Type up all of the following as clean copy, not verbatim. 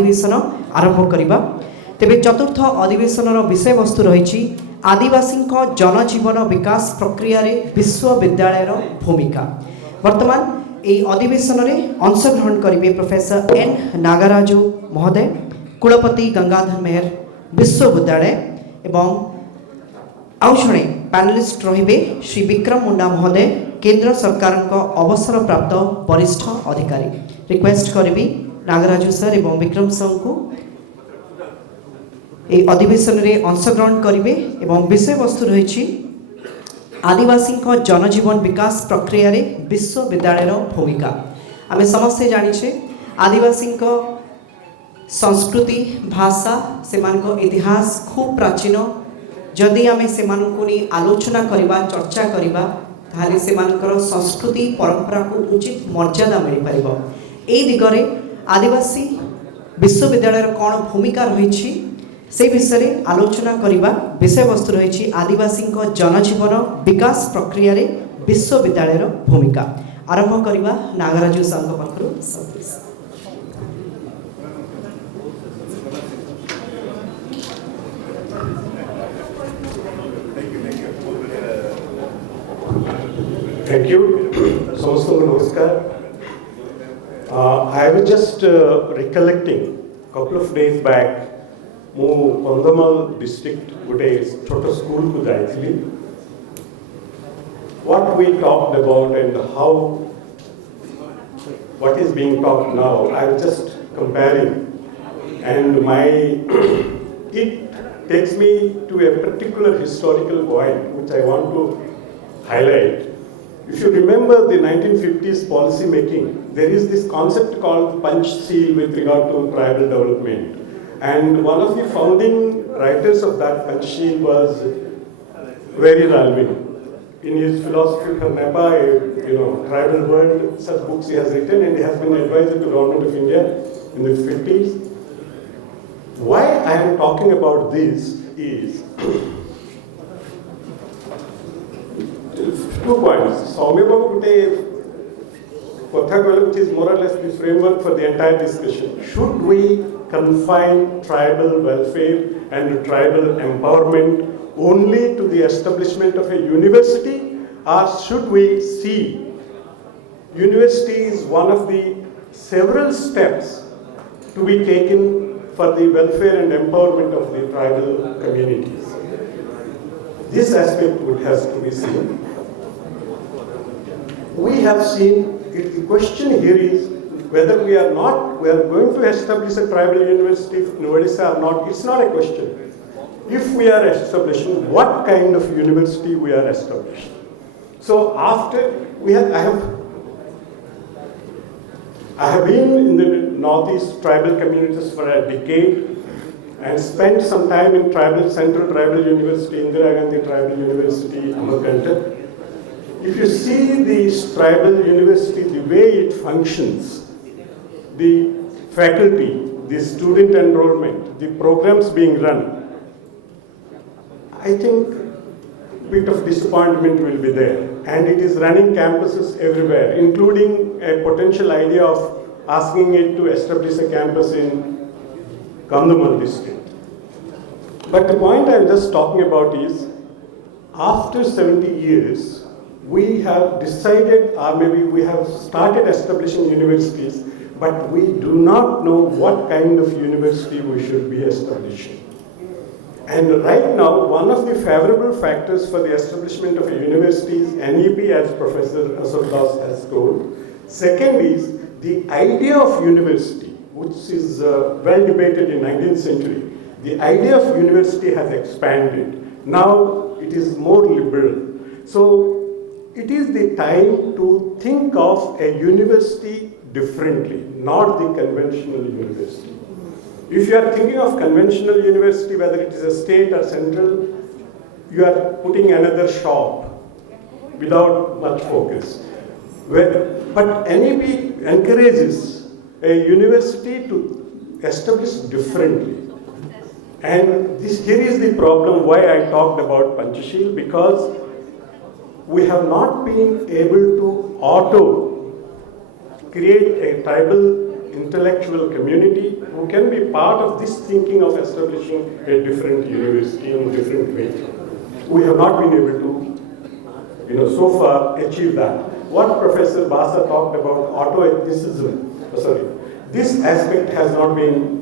अधिवेशन आरंभ करबा। तेबे चतुर्थ अधिवेशन विषय वस्तु रही आदिवासी जनजीवन विकास प्रक्रिया रे विश्वविद्यालय भूमिका। वर्तमान यह अधिवेशन में अंशग्रहण करेंगे प्रोफेसर एन नागराजु महोदय, कुलपति गंगाधर मेहर विश्वविद्यालय एवं आउ जड़े पैनलिस्ट रहिबे श्री विक्रम मुंडा महोदय, केंद्र सरकार अवसर प्राप्त वरिष्ठ अधिकारी। रिक्वेस्ट करी नागराजु सर एवं विक्रम सर को ए अधिवेशन में अंशग्रहण करेंगे एवं विषय वस्तु रही आदिवासी जनजीवन विकास प्रक्रिया रे विश्वविद्यालय भूमिका। आमे समस्ते जानिछे आदिवासी संस्कृति भाषा सेमानको इतिहास खूब प्राचीन। जदि आमे सेमानको नि आलोचना करिबा चर्चा करिबा ताले सेमानकर संस्कृति परंपरा को उचित मर्यादा मिल पारिबो। ए दिगरे आदिवासी विश्वविद्यालय कौन भूमिका रही से विषय आलोचना करिबा विषय वस्तु रही आदिवासी जनजीवन विकास प्रक्रिया रे विश्वविद्यालय भूमिका। आरंभ करिबा नागराजु सर पाखरु Satish. Thank you. Samasta namaskar. I was just recollecting a couple of days back, mu Kondamal district gote chota school ku jaithili. What we talked about and how what is being talked now, I was just comparing, and my it takes me to a particular historical point which I want to highlight. If you remember the 1950s policy making, there is this concept called punch seal with regard to tribal development. And one of the founding writers of that punch seal was very Ralvin. In his philosophy of Nepa, tribal world, such books he has written, and he has been advisor to the government of India in the 50s. Why I am talking about this is 2 points. Soumya Babu which is more or less the framework for the entire discussion. Should we confine tribal welfare and tribal empowerment only to the establishment of a university, or should we see university is one of the several steps to be taken for the welfare and empowerment of the tribal communities? This aspect has to be seen. We have seen, the question here is whether we are going to establish a tribal university in Odisha or not. It's not a question. If we are establishing, what kind of university we are establishing? So after I have been in the Northeast tribal communities for a decade and spent some time in Central Tribal University, Indira Gandhi Tribal University, Amarkantak. If you see this tribal university, the way it functions, the faculty, the student enrollment, the programs being run, I think a bit of disappointment will be there. And it is running campuses everywhere, including a potential idea of asking it to establish a campus in Kandamal district. But the point I'm just talking about is, after 70 years, we have decided, or maybe we have started establishing universities, but we do not know what kind of university we should be establishing. And right now, one of the favorable factors for the establishment of a university is NEP, as Professor Asok Das has told. Second is the idea of university, which is well debated in 19th century. The idea of university has expanded. Now it is more liberal. So it is the time to think of a university differently, not the conventional university. If you are thinking of conventional university, whether it is a state or central, you are putting another shop without much focus. But NEP encourages a university to establish differently. And here is the problem why I talked about Panchashil, because we have not been able to create a tribal intellectual community who can be part of this thinking of establishing a different university in a different way. We have not been able to, so far achieve that. What Professor Basa talked about auto-ethnicism, this aspect has not been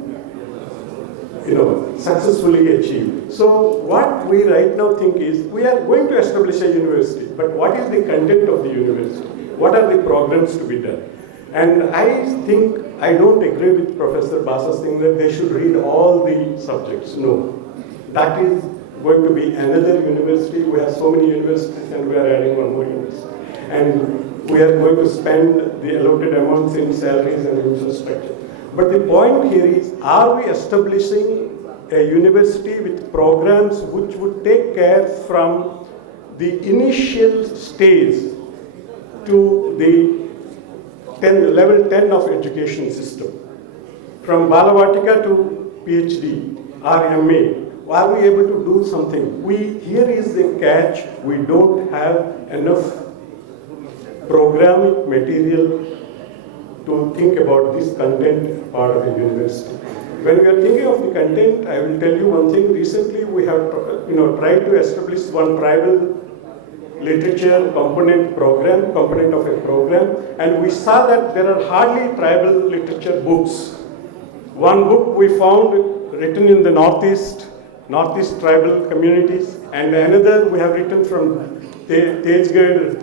successfully achieved. So what we right now think is, we are going to establish a university, but what is the content of the university? What are the programs to be done? And I don't agree with Professor Basa's thing that they should read all the subjects. No, that is going to be another university. We have so many universities and we are adding one more university. And we are going to spend the allotted amounts in salaries and infrastructure. But the point here is, are we establishing a university with programs which would take care from the initial stage to the level 10 of education system, from Balavatika to PhD or MA? Are we able to do something? Here is the catch: we don't have enough programming material to think about this content part of the university. When we are thinking of the content, I will tell you one thing. Recently, we have tried to establish one tribal literature component of a program, and we saw that there are hardly tribal literature books. One book we found written in the Northeast tribal communities, and another we have written from Tejgarh,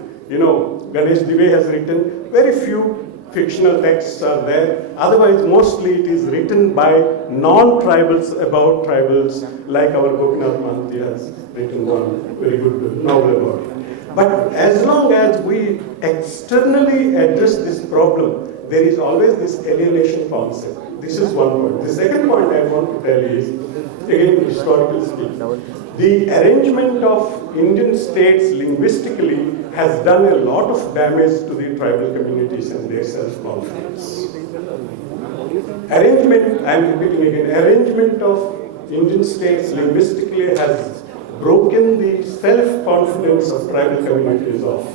Ganesh Dive has written. Very few fictional texts are there. Otherwise, mostly it is written by non-tribals about tribals, like our Gopinath Mahanti has written one very good novel about it. But as long as we externally address this problem, there is always this alienation concept. This is one point. The second point I want to tell you is, again, historically speaking, the arrangement of Indian states linguistically has done a lot of damage to the tribal communities and their self-confidence. I'm repeating again, arrangement of Indian states linguistically has broken the self-confidence of tribal communities of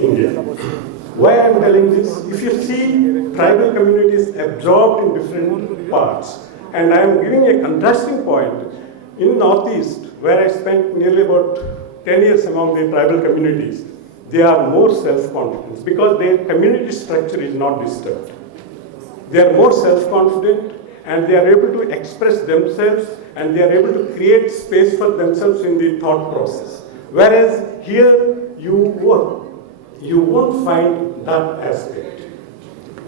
India. Why I'm telling this? If you see tribal communities absorbed in different parts, and I'm giving a contrasting point, in Northeast, where I spent nearly about 10 years among the tribal communities, they are more self-confident because their community structure is not disturbed. They are more self-confident and they are able to express themselves and they are able to create space for themselves in the thought process. Whereas here, you won't find that aspect.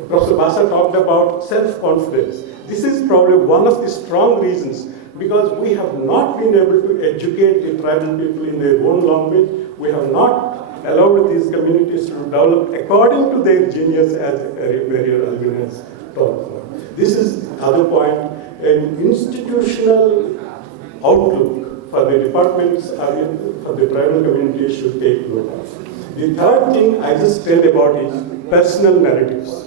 Professor Basa talked about self-confidence. This is probably one of the strong reasons, because we have not been able to educate the tribal people in their own language. We have not allowed these communities to develop according to their genius, as Barrier Alvin has talked about. This is other point. An institutional outlook for the departments for the tribal communities should take note of. The third thing I just tell about is personal narratives.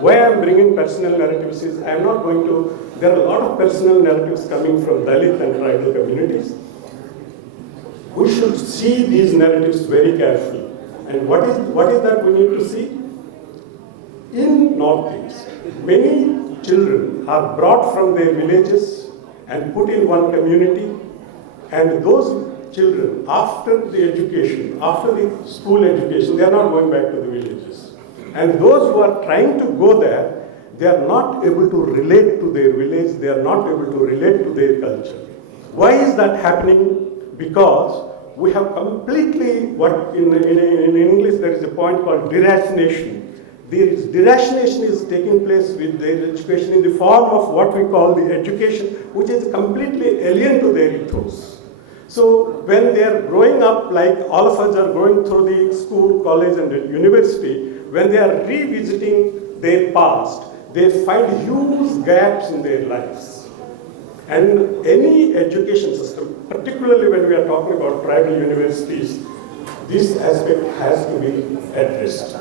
Why I'm bringing personal narratives is there are a lot of personal narratives coming from Dalit and tribal communities. We should see these narratives very carefully. And what is that we need to see? In Northeast, many children are brought from their villages and put in one community, and those children, after the education, after the school education, they are not going back to the villages. And those who are trying to go there, they are not able to relate to their village, they are not able to relate to their culture. Why is that happening? Because we have completely, in English there is a point called deracination. Deracination is taking place with their education in the form of what we call the education, which is completely alien to their ethos. So when they are growing up, like all of us are going through the school, college and university, when they are revisiting their past, they find huge gaps in their lives. And any education system, particularly when we are talking about tribal universities, this aspect has to be addressed.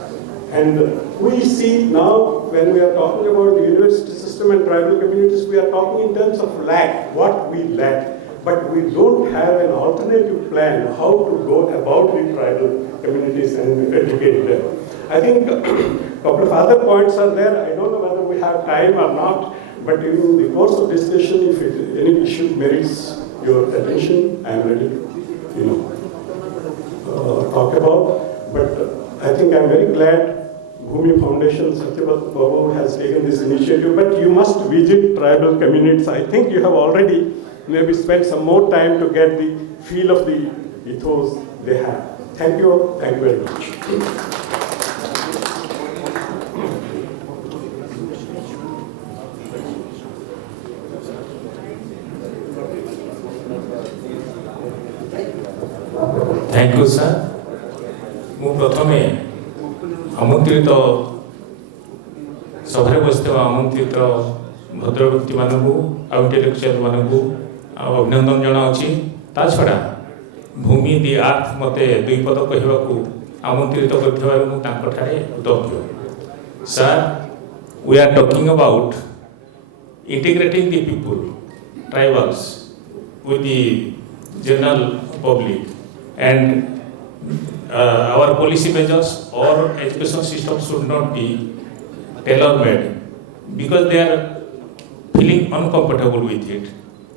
And we see now, when we are talking about the university system and tribal communities, we are talking in terms of lack, what we lack. But we don't have an alternative plan how to go about the tribal communities and educate them. I think a couple of other points are there. I don't know whether we have time or not, But in the course of discussion, if any issue merits your attention, I am ready to, talk about. But I think I am very glad Bhumi Foundation, Satyabat Babu has taken this initiative. But you must visit tribal communities. I think you have already maybe spent some more time to get the feel of the ethos they have. Thank you all. Thank you very much. Thank you sir मु प्रथमे आमंत्रित सभा बसते आमंत्रित भद्र व्यक्ति मानू intellectual मानू अभिनंदन जनावि ता छड़ा भूमि दि आर्थ मते दुई पद कहवाकू आमंत्रित कर कृतज्ञ sir we are talking about integrating the people tribals with the general public and our policy measures or education system should not be tailor-made because they are feeling uncomfortable with it.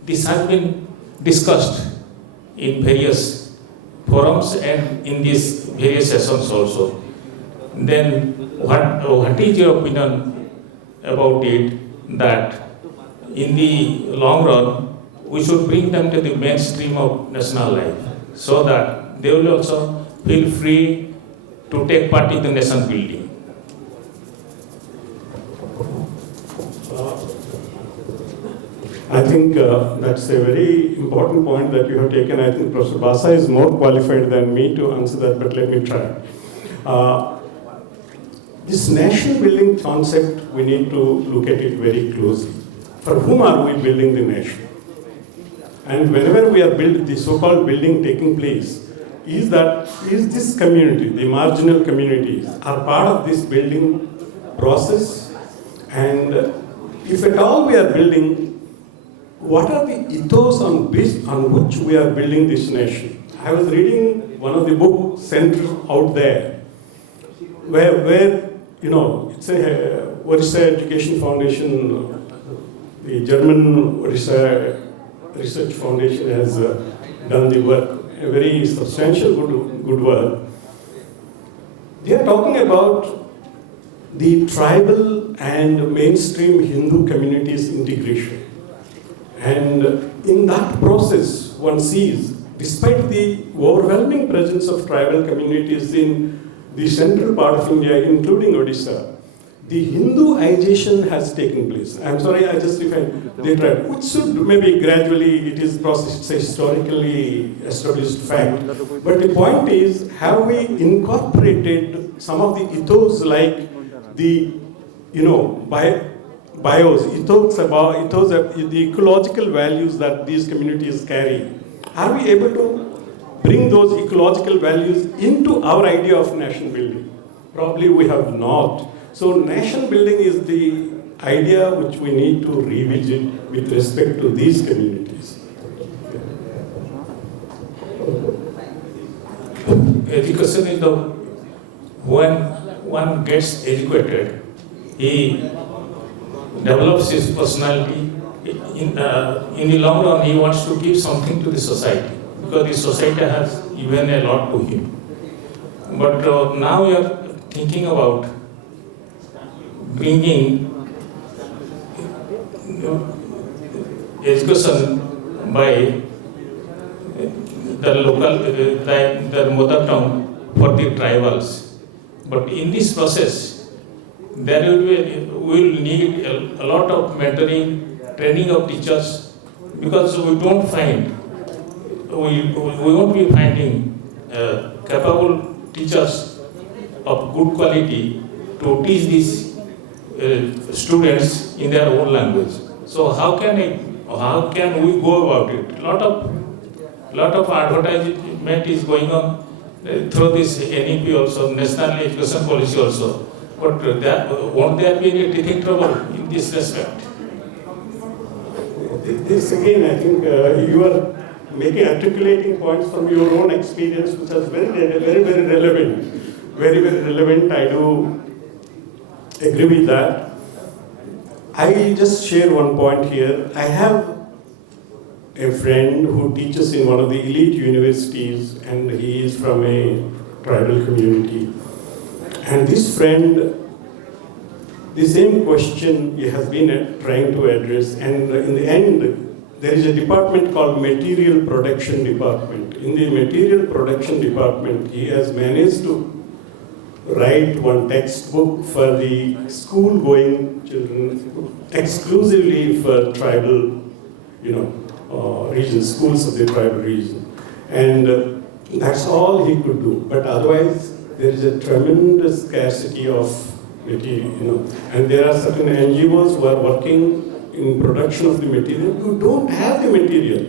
This has been discussed in various forums and in these various sessions also. Then what is your opinion about it that in the long run we should bring them to the mainstream of national life so that they will also feel free to take part in the nation building? I think that's a very important point that you have taken. I think Professor Basa is more qualified than me to answer that, but let me try. This nation building concept, we need to look at it very closely. For whom are we building the nation? And whenever we are building, the so-called building taking place, is this community, the marginal communities, are part of this building process? And if at all we are building, what are the ethos on which we are building this nation? I was reading one of the books sent out there, where it's a Orissa Education Foundation, the German Orissa Research Foundation has done the work, a very substantial good work. They are talking about the tribal and mainstream Hindu communities integration. And in that process, one sees, despite the overwhelming presence of tribal communities in the central part of India, including Odisha, the Hinduization has taken place. I'm sorry, I just defined the tribe, which should maybe gradually, it is processed, it's a historically established fact. But the point is, have we incorporated some of the ethos like the, bios, the ecological values that these communities carry? Are we able to bring those ecological values into our idea of nation building? Probably we have not. So nation building is the idea which we need to revisit with respect to these communities. Education is the, when one gets educated, he develops his personality. In the long run, he wants to give something to the society because the society has given a lot to him. But now we are thinking about bringing education by the local, the mother tongue for the tribals. But in this process, there will need a lot of mentoring, training of teachers, because we don't find, we won't be finding capable teachers of good quality to teach these students in their own language. So how can we go about it? Lot of advertisement is going on through this NEP also, National Education Policy also. But won't there be any teething trouble in this respect? This again, I think you are articulating points from your own experience, which is very relevant. Very relevant. I do agree with that. I just share one point here. I have a friend who teaches in one of the elite universities, and he is from a tribal community. And this friend, the same question he has been trying to address, and in the end, there is a department called Material Production Department. In the Material Production Department, he has managed to write one textbook for the school-going children, exclusively for tribal, regions, schools of the tribal region. And that's all he could do. But otherwise, there is a tremendous scarcity of material, and there are certain NGOs who are working in production of the material who don't have the material.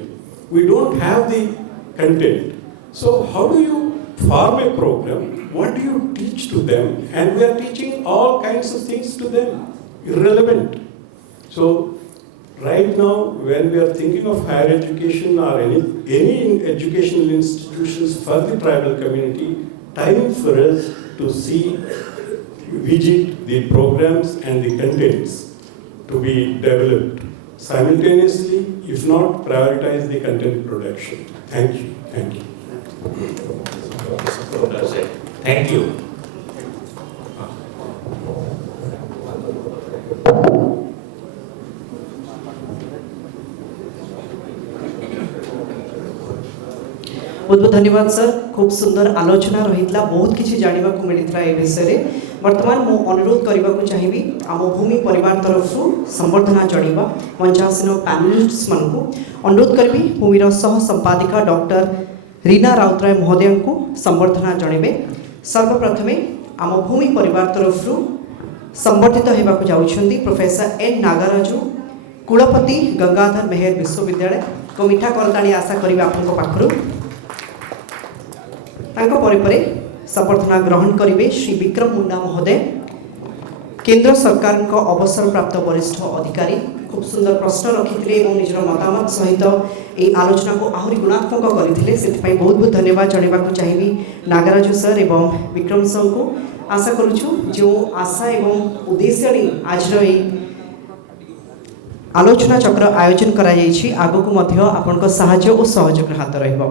We don't have the content. So how do you form a program? What do you teach to them? And we are teaching all kinds of things to them, irrelevant. So right now, when we are thinking of higher education or any educational institutions for the tribal community, time for us to see, visit the programs and the contents to be developed simultaneously, if not prioritize the content production. Thank you. Thank you. Thank you. बहुत बहुत धन्यवाद sir खूब सुंदर आलोचना रही बहुत किसी जानवा को मिलता है विषय वर्तमान मु अनुरोध करने को चाहिए आम भूमि परिवार तरफ संबर्धना जणवा मंचासीन पैनलिस्ट मान को अनुरोध करी भूमिर सह संपादिका डॉक्टर रीना राउतराय महोदय को संबर्धना जनइबे। सर्वप्रथमे आम भूमि परिवार तरफ संबर्धित होगा जाउछंती प्रोफेसर एन नागराजू कुलपति गंगाधर मेहर विश्वविद्यालय को मिठा करताड़ी आशा करी आपन पाखरु परे संबर्धना ग्रहण करेंगे श्री विक्रम मुंडा महोदय केंद्र सरकार को अवसर प्राप्त वरिष्ठ अधिकारी खूब सुंदर प्रश्न रखी निजर मतामत सहित ये आलोचना को आहरी गुणात्मक करते से बहुत बहुत धन्यवाद जनवा चाहिए नागराजू सर एवं विक्रम सर को आशा करुचु जो आशा एवं उद्देश्य आज आलोचना चक्र आयोजन करा आगक आपण सहयोग और सहयोग हाथ रहिबो।